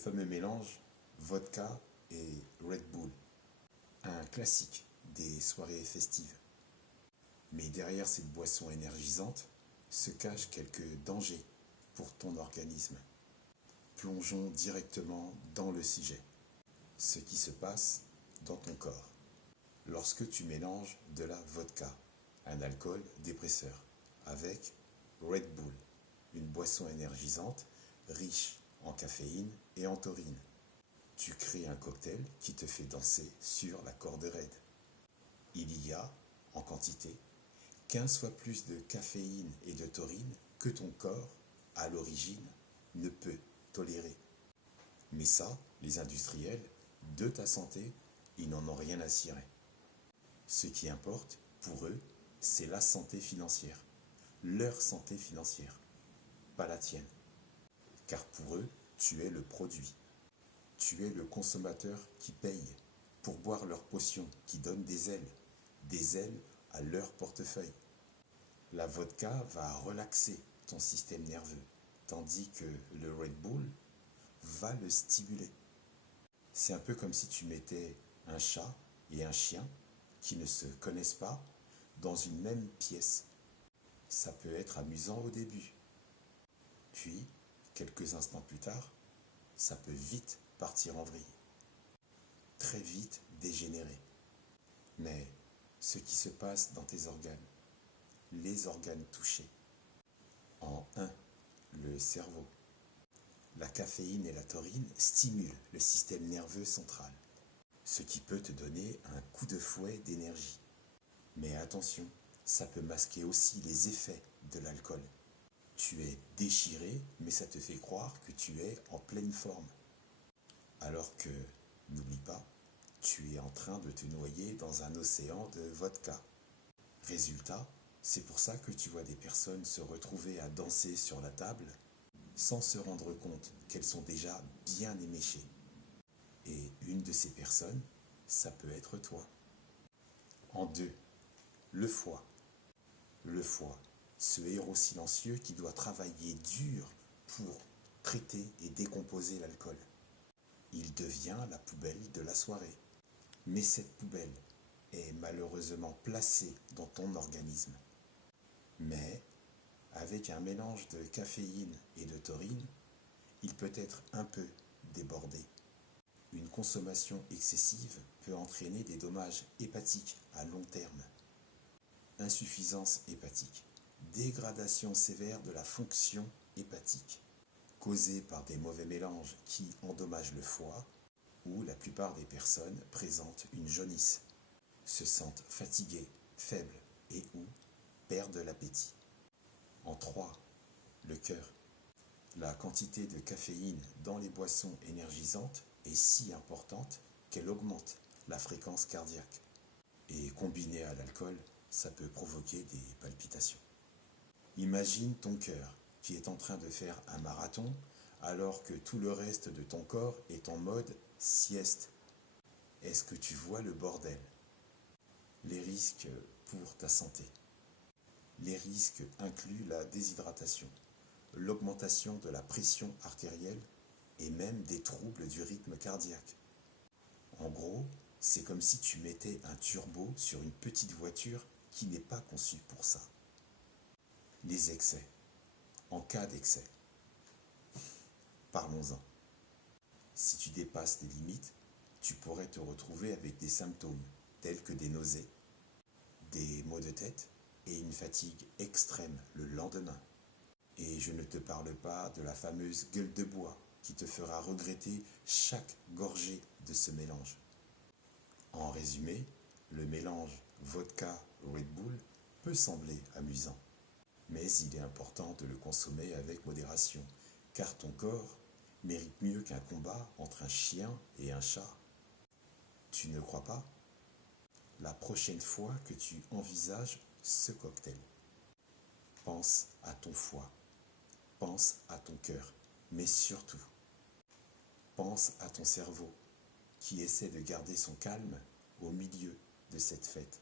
fameux mélange vodka et Red Bull, un classique des soirées festives. Mais derrière cette boisson énergisante se cachent quelques dangers pour ton organisme. Plongeons directement dans le sujet. Ce qui se passe dans ton corps. Lorsque tu mélanges de la vodka, un alcool dépresseur, avec Red Bull, une boisson énergisante riche en caféine et en taurine, tu crées un cocktail qui te fait danser sur la corde raide. Il y a, en quantité, 15 fois plus de caféine et de taurine que ton corps, à l'origine, ne peut tolérer. Mais ça, les industriels, de ta santé, ils n'en ont rien à cirer. Ce qui importe, pour eux, c'est la santé financière. Leur santé financière, pas la tienne. Car pour eux, tu es le produit. Tu es le consommateur qui paye pour boire leur potion qui donne des ailes à leur portefeuille. La vodka va relaxer ton système nerveux, tandis que le Red Bull va le stimuler. C'est un peu comme si tu mettais un chat et un chien qui ne se connaissent pas dans une même pièce. Ça peut être amusant au début. Puis, quelques instants plus tard, ça peut vite partir en vrille. Très vite dégénérer. Mais ce qui se passe dans tes organes, les organes touchés. En un, le cerveau. La caféine et la taurine stimulent le système nerveux central, ce qui peut te donner un coup de fouet d'énergie. Mais attention, ça peut masquer aussi les effets de l'alcool. Tu es déchiré, mais ça te fait croire que tu es en pleine forme. Alors que, n'oublie pas, tu es en train de te noyer dans un océan de vodka. Résultat, c'est pour ça que tu vois des personnes se retrouver à danser sur la table sans se rendre compte qu'elles sont déjà bien éméchées. Et une de ces personnes, ça peut être toi. En deux, le foie. Le foie, ce héros silencieux qui doit travailler dur pour traiter et décomposer l'alcool. Il devient la poubelle de la soirée. Mais cette poubelle est malheureusement placée dans ton organisme. Mais, avec un mélange de caféine et de taurine, il peut être un peu débordé. Une consommation excessive peut entraîner des dommages hépatiques à long terme. Insuffisance hépatique, dégradation sévère de la fonction hépatique, causée par des mauvais mélanges qui endommagent le foie, où la plupart des personnes présentent une jaunisse, se sentent fatiguées, faibles et ou perdent l'appétit. En 3, le cœur. La quantité de caféine dans les boissons énergisantes est si importante qu'elle augmente la fréquence cardiaque. Et combiné à l'alcool, ça peut provoquer des palpitations. Imagine ton cœur qui est en train de faire un marathon alors que tout le reste de ton corps est en mode sieste. Est-ce que tu vois le bordel? Les risques pour ta santé. Les risques incluent la déshydratation, l'augmentation de la pression artérielle et même des troubles du rythme cardiaque. En gros, c'est comme si tu mettais un turbo sur une petite voiture qui n'est pas conçue pour ça. Les excès. En cas d'excès. Parlons-en. Si tu dépasses les limites, tu pourrais te retrouver avec des symptômes tels que des nausées, des maux de tête et une fatigue extrême le lendemain. Et je ne te parle pas de la fameuse gueule de bois qui te fera regretter chaque gorgée de ce mélange. En résumé, le mélange vodka-Red Bull peut sembler amusant, mais il est important de le consommer avec modération, car ton corps mérite mieux qu'un combat entre un chien et un chat. Tu ne crois pas? La prochaine fois que tu envisages ce cocktail, pense à ton foie, pense à ton cœur, mais surtout, pense à ton cerveau qui essaie de garder son calme au milieu de cette fête.